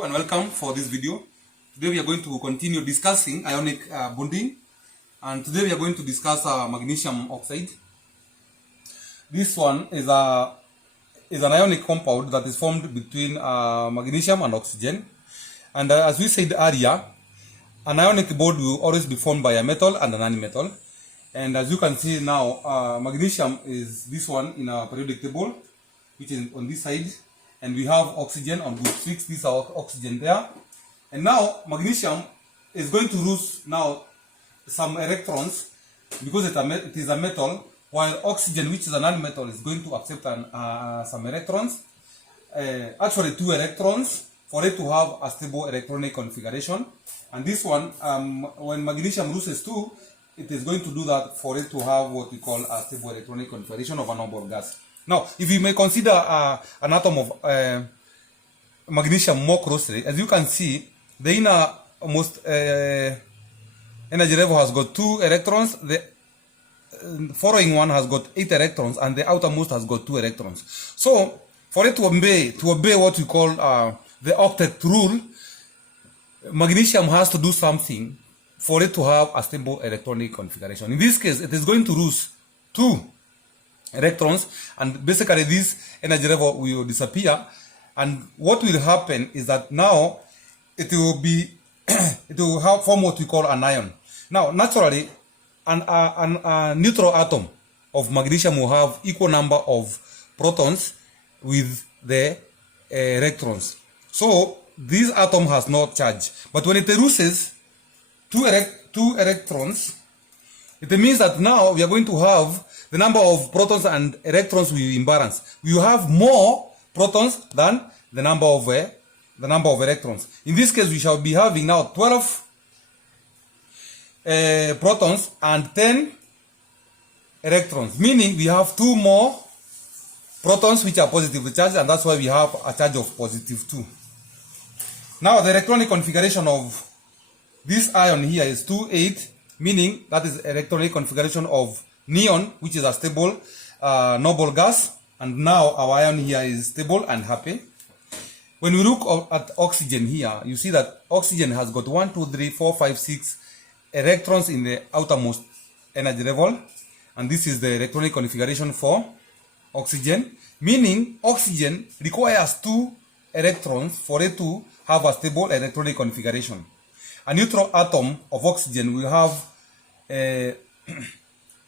And welcome for this video. Today we are going to continue discussing ionic bonding, and today we are going to discuss magnesium oxide. This one is an ionic compound that is formed between magnesium and oxygen, and as we said earlier, an ionic bond will always be formed by a metal and a non-metal. And as you can see now, magnesium is this one in a periodic table, which is on this side. And we have oxygen on group 6, this is our oxygen there. And now magnesium is going to lose now some electrons because it is a metal, while oxygen, which is a non-metal, is going to accept some electrons, actually 2 electrons, for it to have a stable electronic configuration. And this one, when magnesium loses 2, it is going to do that for it to have what we call a stable electronic configuration of a noble gas. Now, if you may consider an atom of magnesium more closely, as you can see, the innermost energy level has got 2 electrons, the following one has got 8 electrons, and the outermost has got 2 electrons. So, for it to obey what we call the octet rule, magnesium has to do something for it to have a stable electronic configuration. In this case, it is going to lose 2 electrons, and basically this energy level will disappear, and what will happen is that now it will form what we call an ion. Now naturally a neutral atom of magnesium will have equal number of protons with the electrons, so this atom has no charge. But when it loses 2 electrons, it means that now we are going to have the number of protons and electrons will imbalance. We will have more protons than the number of electrons. In this case, we shall be having now 12 protons and 10 electrons, meaning we have 2 more protons which are positively charged, and that's why we have a charge of positive 2. Now the electronic configuration of this ion here is 2,8, meaning that is electronic configuration of neon, which is a stable noble gas, and now our ion here is stable and happy. When we look at oxygen here, you see that oxygen has got 1, 2, 3, 4, 5, 6 electrons in the outermost energy level, and this is the electronic configuration for oxygen, meaning oxygen requires 2 electrons for it to have a stable electronic configuration. A neutral atom of oxygen will have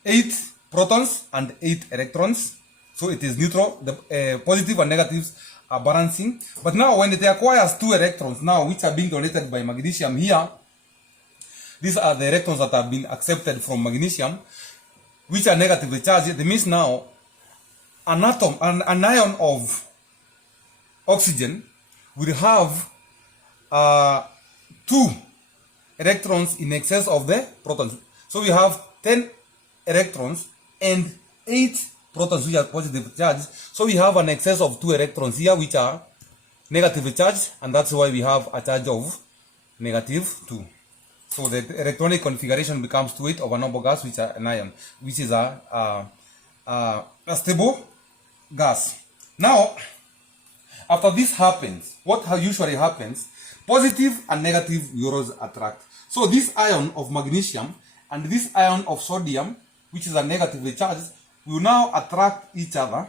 8 protons and 8 electrons, so it is neutral. The positive and negatives are balancing. But now when it acquires 2 electrons now, which are being donated by magnesium here, these are the electrons that have been accepted from magnesium, which are negatively charged. It means now an ion of oxygen will have 2 electrons in excess of the protons. So we have 10 electrons and 8 protons which are positively charged. So we have an excess of 2 electrons here which are negatively charged, and that's why we have a charge of -2. So the electronic configuration becomes 2,8 of a noble gas, which is an ion, which is a stable gas. Now, after this happens, what usually happens, positive and negative ions attract. So this ion of magnesium and this ion of sodium, which is a negatively charged, will now attract each other.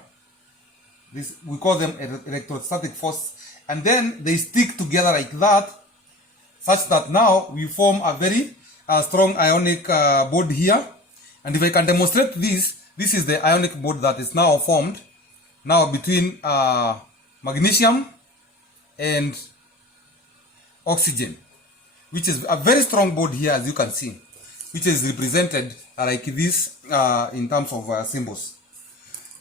This, we call them electrostatic force, and then they stick together like that, such that now we form a very strong ionic bond here. And if I can demonstrate this, this is the ionic bond that is now formed now between magnesium and oxygen, which is a very strong bond here, as you can see, which is represented like this in terms of symbols.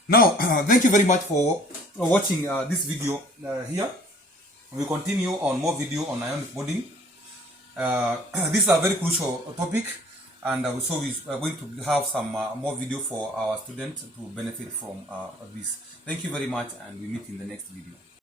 Now, thank you very much for watching this video here. We'll continue on more video on ionic bonding. This is a very crucial topic, and so we are going to have some more video for our students to benefit from this. Thank you very much, and we meet in the next video.